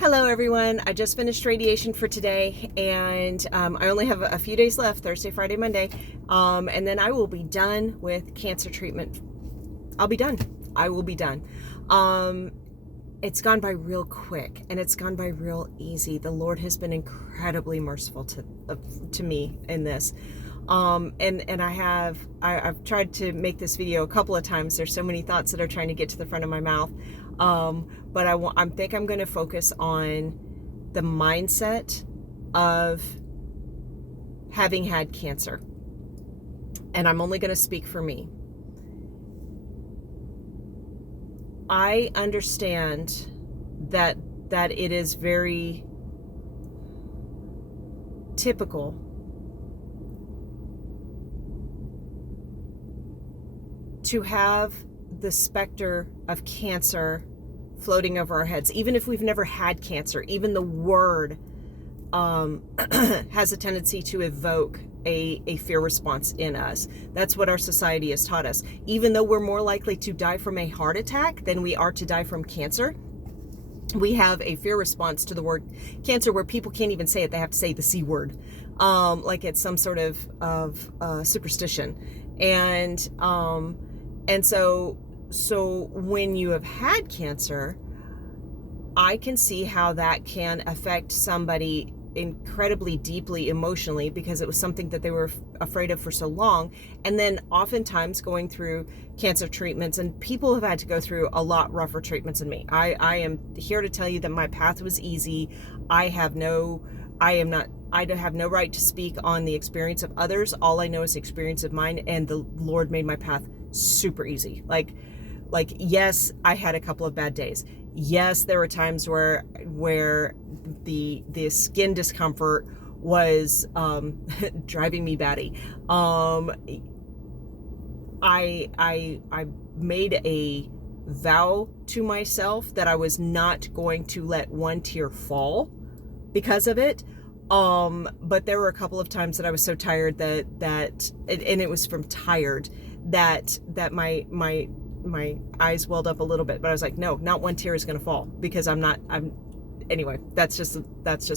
Hello everyone, I just finished radiation for today and I only have a few days left, Thursday, Friday, Monday, and then I will be done with cancer treatment. I'll be done. I will be done. It's gone by real quick and it's gone by real easy. The Lord has been incredibly merciful to me in this. And I've tried to make this video a couple of times. There's so many thoughts that are trying to get to the front of my mouth. But I think I'm going to focus on the mindset of having had cancer. And I'm only going to speak for me. I understand that it is very typical to have the specter of cancer floating over our heads, even if we've never had cancer. Even the word has a tendency to evoke a fear response in us. That's what our society has taught us. Even though we're more likely to die from a heart attack than we are to die from cancer, we have a fear response to the word cancer where people can't even say it. They have to say the C word, like it's some sort of superstition. And so when you have had cancer, I can see how that can affect somebody incredibly deeply emotionally, because it was something that they were afraid of for so long. And then oftentimes going through cancer treatments, and people have had to go through a lot rougher treatments than me. I am here to tell you that my path was easy. I have no right to speak on the experience of others. All I know is the experience of mine, and the Lord made my path super easy. Like yes, I had a couple of bad days. Yes, there were times where the skin discomfort was driving me batty. I made a vow to myself that I was not going to let one tear fall because of it. But there were a couple of times that I was so tired that and it was from tired that my eyes welled up a little bit, but I was like, no, not one tear is going to fall, because anyway, that's just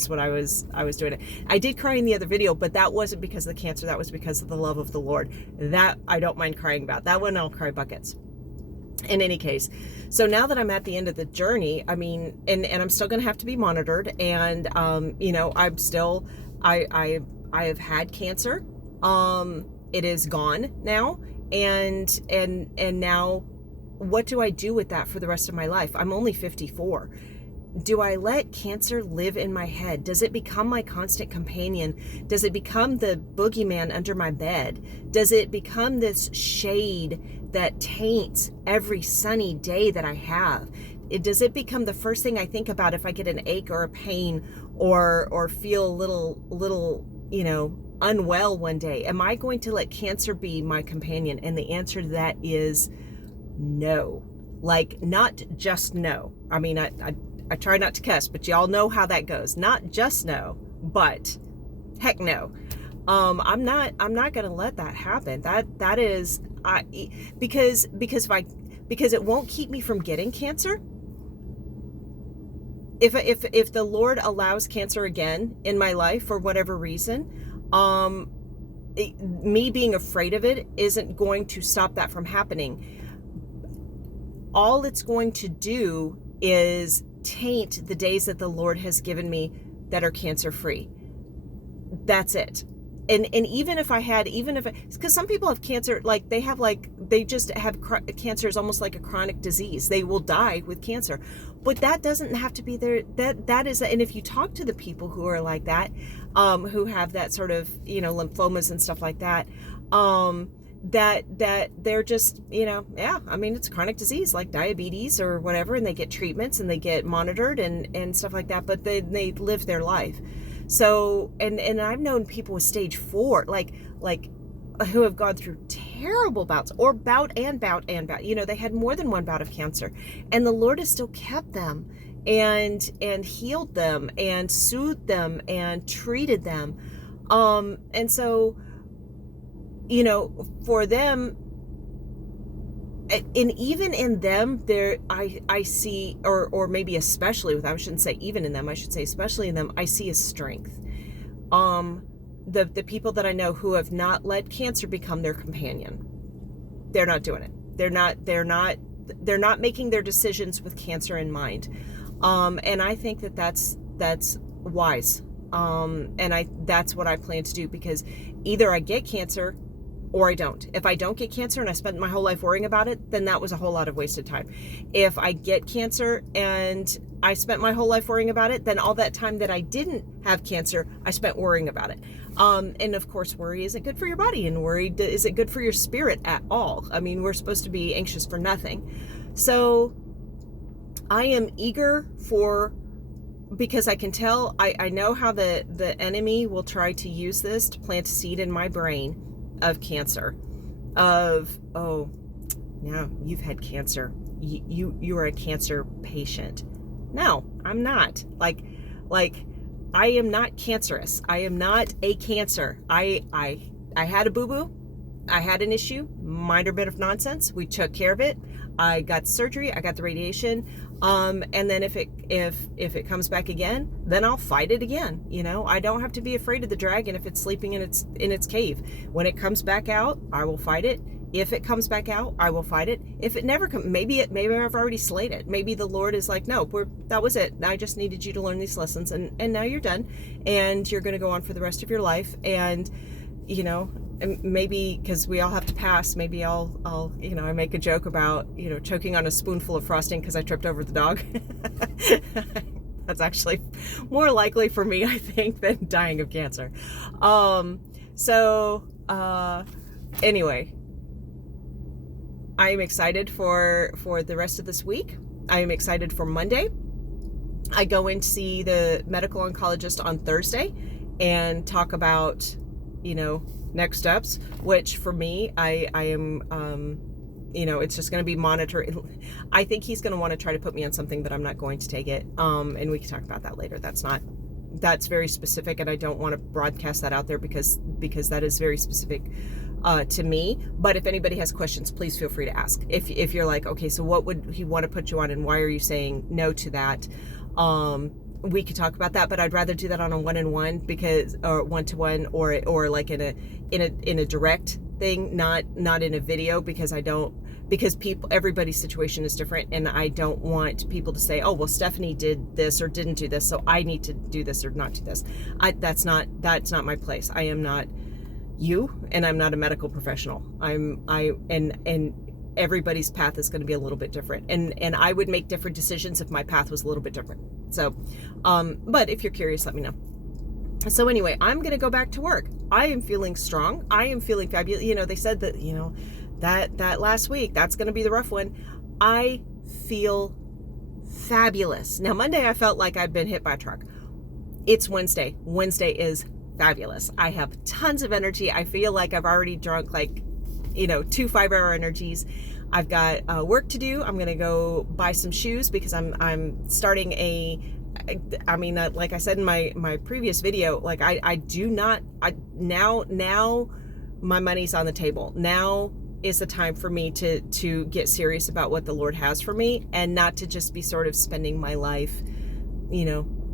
what I was doing. I did cry in the other video, but that wasn't because of the cancer. That was because of the love of the Lord. That I don't mind crying about. That one I'll cry buckets. In any case, so now that I'm at the end of the journey, I mean, and I'm still going to have to be monitored, and I'm still, I have had cancer. It is gone now, and now what do I do with that for the rest of my life? I'm only 54. Do I let cancer live in my head? Does it become my constant companion? Does it become the boogeyman under my bed? Does it become this shade that taints every sunny day that I have? Does it become the first thing I think about if I get an ache or a pain or feel a little, unwell one day? Am I going to let cancer be my companion? And the answer to that is no. Like, not just no. I mean, I try not to cuss, but y'all know how that goes. Not just no, but heck no. I'm not going to let that happen. That is, because it won't keep me from getting cancer. If the Lord allows cancer again in my life for whatever reason, me being afraid of it isn't going to stop that from happening. All it's going to do is taint the days that the Lord has given me that are cancer free. That's it. And even if because some people have cancer, they just have cancer is almost like a chronic disease. They will die with cancer, but that doesn't have to be there. That is, and if you talk to the people who are like that, who have that sort of, lymphomas and stuff like that, that they're just, I mean, it's a chronic disease like diabetes or whatever, and they get treatments and they get monitored and stuff like that, but they live their life. So, and I've known people with stage 4, like who have gone through terrible bouts, or bout. They had more than one bout of cancer, and the Lord has still kept them and healed them and soothed them and treated them. And so, for them, and even in them, there I see, or maybe especially with, I shouldn't say even in them, I should say especially in them, I see a strength. The people that I know who have not let cancer become their companion, they're not doing it. They're not making their decisions with cancer in mind. And I think that's wise. And that's what I plan to do, because either I get cancer or I don't. If I don't get cancer and I spent my whole life worrying about it, then that was a whole lot of wasted time. If I get cancer and I spent my whole life worrying about it, then all that time that I didn't have cancer, I spent worrying about it. And of course, worry isn't good for your body, and worry isn't good for your spirit at all. I mean, we're supposed to be anxious for nothing. So I am eager because I can tell, I know how the enemy will try to use this to plant a seed in my brain of cancer, oh, now you've had cancer. You are a cancer patient. No, I'm not. Like I am not cancerous. I am not a cancer. I had a boo-boo. I had an issue, minor bit of nonsense. We took care of it. I got the surgery. I got the radiation. And then if it comes back again, then I'll fight it again. You know, I don't have to be afraid of the dragon if it's sleeping in its cave. When it comes back out, I will fight it. If it comes back out, I will fight it. If it never comes, maybe I've already slayed it. Maybe the Lord is like, no, that was it. I just needed you to learn these lessons, and now you're done, and you're going to go on for the rest of your life. And you know, maybe because we all have to pass, maybe I'll I make a joke about choking on a spoonful of frosting because I tripped over the dog. That's actually more likely for me, I think, than dying of cancer. Anyway, I am excited for the rest of this week. I am excited for Monday. I go in to see the medical oncologist on Thursday and talk about, next steps, which for me, I am, it's just going to be monitoring. I think he's going to want to try to put me on something, but I'm not going to take it. And we can talk about that later. That's very specific, and I don't want to broadcast that out there because that is very specific to me. But if anybody has questions, please feel free to ask. If you're like, okay, so what would he want to put you on, and why are you saying no to that? We could talk about that, but I'd rather do that on a one-on-one, or one-to-one, or like in a direct thing, not in a video, because everybody's situation is different, and I don't want people to say, oh, well, Stephanie did this or didn't do this, so I need to do this or not do this. That's not my place. I am not you, and I'm not a medical professional. And everybody's path is going to be a little bit different, and I would make different decisions if my path was a little bit different. So, but if you're curious, let me know. So anyway, I'm going to go back to work. I am feeling strong. I am feeling fabulous. They said that, that last week, that's going to be the rough one. I feel fabulous. Now, Monday, I felt like I'd been hit by a truck. It's Wednesday. Wednesday is fabulous. I have tons of energy. I feel like I've already drunk 2 5-hour energies. I've got work to do. I'm going to go buy some shoes because I'm starting like I said in my previous video, now my money's on the table. Now is the time for me to get serious about what the Lord has for me, and not to just be sort of spending my life,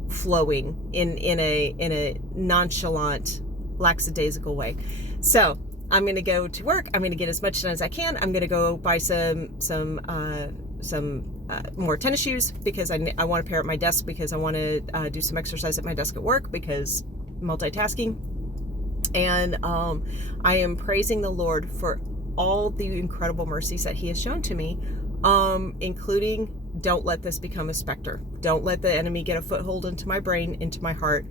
flowing in a nonchalant, lackadaisical way. So I'm going to go to work. I'm going to get as much done as I can. I'm going to go buy some more tennis shoes because I want to pair up my desk, because I want to do some exercise at my desk at work, because multitasking. And I am praising the Lord for all the incredible mercies that he has shown to me, including don't let this become a specter. Don't let the enemy get a foothold into my brain, into my heart.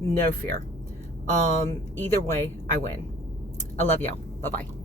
No fear. Either way, I win. I love y'all. Bye-bye.